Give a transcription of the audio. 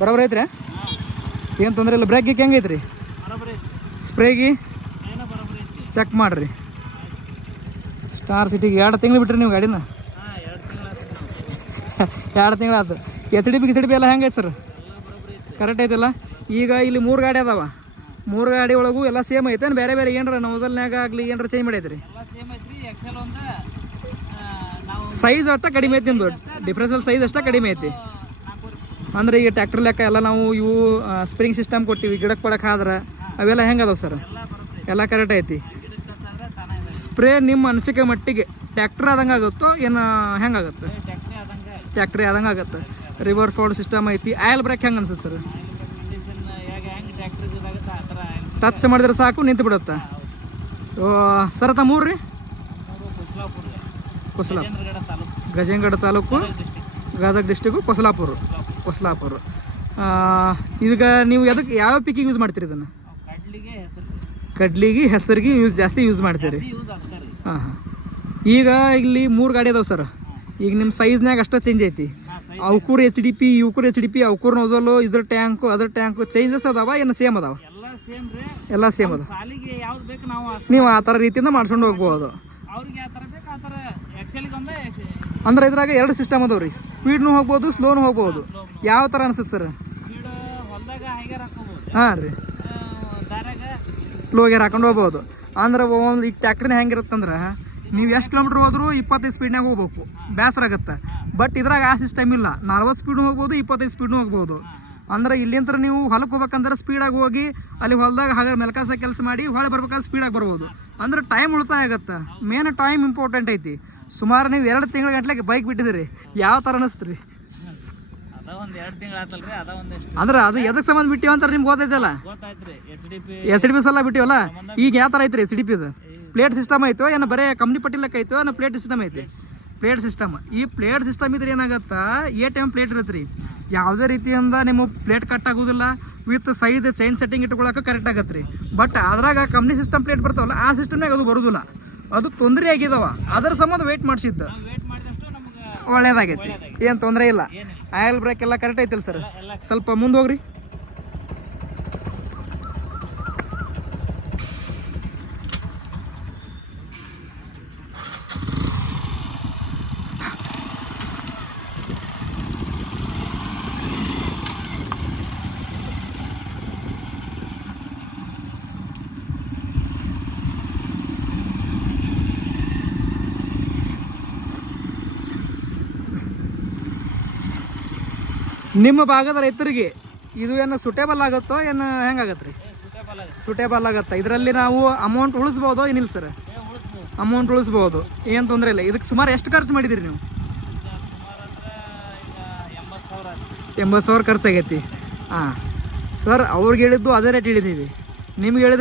ಬರೋಬ್ಬರ ಐತ್ರಿ? ಏನು ತೊಂದರೆ ಇಲ್ಲ. ಬ್ರೇಕ್ ಗೀಕ್ ಹೆಂಗೆ ಐತ್ರಿ? ಸ್ಪ್ರೇಗಿ ಚೆಕ್ ಮಾಡಿರಿ. ಸ್ಟಾರ್ ಸಿಟಿಗೆ 2 ತಿಂಗಳು ಬಿಟ್ರಿ ನೀವು ಗಾಡಿನ? 2 ತಿಂಗಳು ಆಯ್ತು. ಎಚ್ ಡಿ ಪಿ ಎಲ್ಲ ಹೆಂಗೆ ಐತೆ ಸರ್? ಕರೆಕ್ಟ್ ಐತಲ್ಲ? ಈಗ ಇಲ್ಲಿ 3 ಗಾಡಿ ಅದಾವ. 3 ಗಾಡಿ ಒಳಗೂ ಎಲ್ಲ ಸೇಮ್ ಐತೆ, ಬೇರೆ ಬೇರೆ ಏನಾರ ನೋಸಲ್ನಾಗ ಆಗಲಿ ಏನಾರ ಚೇಂಜ್ ಮಾಡೈತ್ರಿ? ಸೈಜ್ ಅಷ್ಟೇ ಕಡಿಮೆ ಐತಿ ನಿಮ್ದು, ಡಿಫ್ರೆನ್ಸಲ್ ಸೈಜ್ ಅಷ್ಟೇ ಕಡಿಮೆ ಐತಿ. ಅಂದ್ರೆ ಈಗ ಟ್ಯಾಕ್ಟರ್ ಲೆಕ್ಕ ಎಲ್ಲ ನಾವು ಇವು ಸ್ಪ್ರಿಂಗ್ ಸಿಸ್ಟಮ್ ಕೊಟ್ಟಿವಿ, ಗಿಡಕ್ಕೆ ಕೊಡಕ್ಕೆ ಆದ್ರೆ ಅವೆಲ್ಲ ಹೆಂಗೆ ಅದಾವೆ ಸರ್? ಎಲ್ಲ ಕರೆಕ್ಟ್ ಐತಿ. ಸ್ಪ್ರೇ ನಿಮ್ಮ ಅನಿಸಿಕೆ ಮಟ್ಟಿಗೆ ಟ್ಯಾಕ್ಟ್ರ್ ಆದಂಗೆ ಆಗುತ್ತೋ ಏನು ಹೆಂಗಾಗುತ್ತೆ? ಟ್ಯಾಕ್ಟ್ರಿ ಆದಂಗೆ ಆಗುತ್ತೆ. ರಿವರ್ಸ್ ಫೋರ್ಡ್ ಸಿಸ್ಟಮ್ ಐತಿ. ಆಯಿಲ್ ಬ್ರೇಕ್ ಹೆಂಗೆ ಅನ್ಸುತ್ತೆ ಸರ್? ಟಚ್ ಮಾಡಿದ್ರೆ ಸಾಕು ನಿಂತು ಬಿಡುತ್ತೆ. ಸೊ ಸರ್ ತಮ್ಮ ಊರು ರೀ? ಗಜೇಂಗಡ ತಾಲೂಕು, ಗದಗ ಡಿಸ್ಟಿಕ್ಕು, ಕೊಸಲಾಪುರ. ಈಗ ನೀವು ಎದಕ್ಕೆ ಯಾವ ಪಿಕ್ಕಿಗೆ ಯೂಸ್ ಮಾಡ್ತೀರಿ ಇದನ್ನು? ಕಡ್ಲಿಗೆ ಹೆಸರಿಗೆ ಜಾಸ್ತಿ ಯೂಸ್ ಮಾಡ್ತೀರಿ. ಹಾಂ. ಈಗ ಇಲ್ಲಿ 3 ಗಾಡಿ ಅದಾವೆ ಸರ್. ಈಗ ನಿಮ್ಮ ಸೈಜ್ನಾಗ ಅಷ್ಟೇ ಚೇಂಜ್ ಐತಿ. ಅವ್ಕೂರು ಎಚ್ ಡಿ ಪಿ, ಅವ್ಕೂರು ನೋಸಲು, ಇದ್ರ ಟ್ಯಾಂಕು, ಅದ್ರ ಟ್ಯಾಂಕು ಚೇಂಜಸ್ ಅದಾವ ಏನು ಸೇಮ್ ಅದಾವ? ಎಲ್ಲ ಸೇಮ್ ಅದ. ನೀವು ಆ ಥರ ರೀತಿಯಿಂದ ಮಾಡ್ಕೊಂಡು ಹೋಗ್ಬೋದು. ಅಂದ್ರೆ ಇದ್ರಾಗ 2 ಸಿಸ್ಟಮ್ ಅದಾವ ರೀ. ಸ್ಪೀಡ್ನು ಹೋಗ್ಬೋದು, ಸ್ಲೋನು ಹೋಗ್ಬೋದು. ಯಾವ ಥರ ಅನ್ಸುತ್ತೆ ಸರ್? ಹಾಂ ರೀ, ಸ್ಲೋ ಗೇರ್ ಹಾಕೊಂಡು ಹೋಗ್ಬೋದು. ಅಂದ್ರೆ ಈಗ ಟ್ಯಾಕ್ಟ್ರಿನ ಹೆಂಗಿರುತ್ತಂದ್ರೆ ನೀವು ಎಷ್ಟು ಕಿಲೋಮೀಟ್ರ್ ಹೋದ್ರು 25 ಸ್ಪೀಡ್ನಾಗ ಹೋಗ್ಬೇಕು, ಬೇಸರ ಆಗುತ್ತೆ. ಬಟ್ ಇದ್ರಾಗ ಆ ಸಿಸ್ಟಮ್ ಇಲ್ಲ. 40 ಸ್ಪೀಡ್ನು ಹೋಗ್ಬೋದು, 25 ಸ್ಪೀಡ್ನು ಹೋಗ್ಬೋದು. ಅಂದ್ರೆ ಇಲ್ಲಿಂತ್ರ ನೀವು ಹೊಲಕ್ಕೆ ಹೋಗ್ಬೇಕಂದ್ರೆ ಸ್ಪೀಡಾಗಿ ಹೋಗಿ ಅಲ್ಲಿ ಹೊಲದಾಗ ಹಾಗೆ ಮೆಲ್ಕಾಸ ಕೆಲಸ ಮಾಡಿ ಹೊಳೆ ಬರ್ಬೇಕಾದ್ರೆ ಸ್ಪೀಡಾಗಿ ಬರ್ಬೋದು. ಅಂದ್ರೆ ಟೈಮ್ ಉಳಿತಾಯ ಆಗುತ್ತೆ. ಮೇನ್ ಟೈಮ್ ಇಂಪಾರ್ಟೆಂಟ್ ಐತಿ. ಸುಮಾರು ನೀವು 2 ತಿಂಗಳ ಗಂಟ್ಲೆಗೆ ಬೈಕ್ ಬಿಟ್ಟಿದ್ದೀರಿ, ಯಾವ ಥರ ಅನಿಸ್ತು ರೀ? ಅಂದ್ರೆ ಅದು ಎದಕ್ಕೆ ಸಂಬಂಧ ಬಿಟ್ಟಿವ ಅಂತ ನಿಮ್ಗೆ ಗೊತ್ತೈತಲ್ಲ? ಎಸ್ ಡಿ ಪಿ ಸಲ ಬಿಟ್ಟಿವಲ್ಲ. ಈಗ ಯಾವ ಥರ ಐತ್ರಿ ಎಸ್ ಡಿ ಪಿದು? ಪ್ಲೇಟ್ ಸಿಸ್ಟಮ್ ಐತೋ ಏನು ಬರೀ ಕಂಪ್ನಿ ಪಟ್ಟಿಲಕ್ಕ ಐತೋ ಏನೋ ಪ್ಲೇಟ್ ಸಿಸ್ಟಮ್ ಐತಿ? Plate system. ಈ ಪ್ಲೇಟ್ ಸಿಸ್ಟಮ್ ಇದ್ರೆ ಏನಾಗತ್ತಾ, ಪ್ಲೇಟ್ ಇರುತ್ತೆ ರೀ. ಯಾವುದೇ ರೀತಿಯಿಂದ ನಿಮ್ಮ ಪ್ಲೇಟ್ ಕಟ್ ಆಗೋದಿಲ್ಲ. ವಿತ್ ಸೈಜ್ ಚೈನ್ ಸೆಟ್ಟಿಂಗ್ ಇಟ್ಕೊಳ್ಳೋಕೆ ಕರೆಕ್ಟ್ ಆಗತ್ತೆ ರೀ. ಬಟ್ ಅದ್ರಾಗ ಕಂಪ್ನಿ ಸಿಸ್ಟಮ್ ಪ್ಲೇಟ್ ಬರ್ತಾವಲ್ಲ, ಆ ಸಿಸ್ಟಮ್ನಾಗ ಅದು ಬರೋದಿಲ್ಲ. ಅದು ತೊಂದರೆ ಆಗಿದಾವ. ಅದರ ಸಂಬಂಧ ವೇಟ್ ಮಾಡಿಸಿದ್ದು ಒಳ್ಳೇದಾಗೈತಿ, ಏನು ತೊಂದರೆ ಇಲ್ಲ. ಆಯಿಲ್ ಬ್ರೇಕ್ ಎಲ್ಲ ಕರೆಕ್ಟ್ ಐತಿಲ್ಲ ಸರ್? ಸ್ವಲ್ಪ ಮುಂದೆ ಹೋಗ್ರಿ. ನಿಮ್ಮ ಭಾಗದ ರೈತರಿಗೆ ಇದು ಏನು ಸೂಟೇಬಲ್ ಆಗುತ್ತೋ ಏನು ಹೆಂಗಾಗತ್ತೆ ರೀ? ಸೂಟೇಬಲ್ ಆಗುತ್ತೆ. ಇದರಲ್ಲಿ ನಾವು ಅಮೌಂಟ್ ಉಳಿಸ್ಬೋದು ಏನಿಲ್ಲ ಸರ್? ಅಮೌಂಟ್ ಉಳಿಸ್ಬೋದು, ಏನು ತೊಂದರೆ ಇಲ್ಲ. ಇದಕ್ಕೆ ಸುಮಾರು ಎಷ್ಟು ಖರ್ಚು ಮಾಡಿದಿರಿ ನೀವು? 80,000 ಖರ್ಚಾಗೈತಿ. ಹಾಂ ಸರ್, ಅವ್ರಿಗೆ ಹೇಳಿದ್ದು ಅದೇ ರೇಟ್ ಹೇಳಿದ್ದೀವಿ. ನಿಮ್ಗೆ ಹೇಳಿದ್ರೆ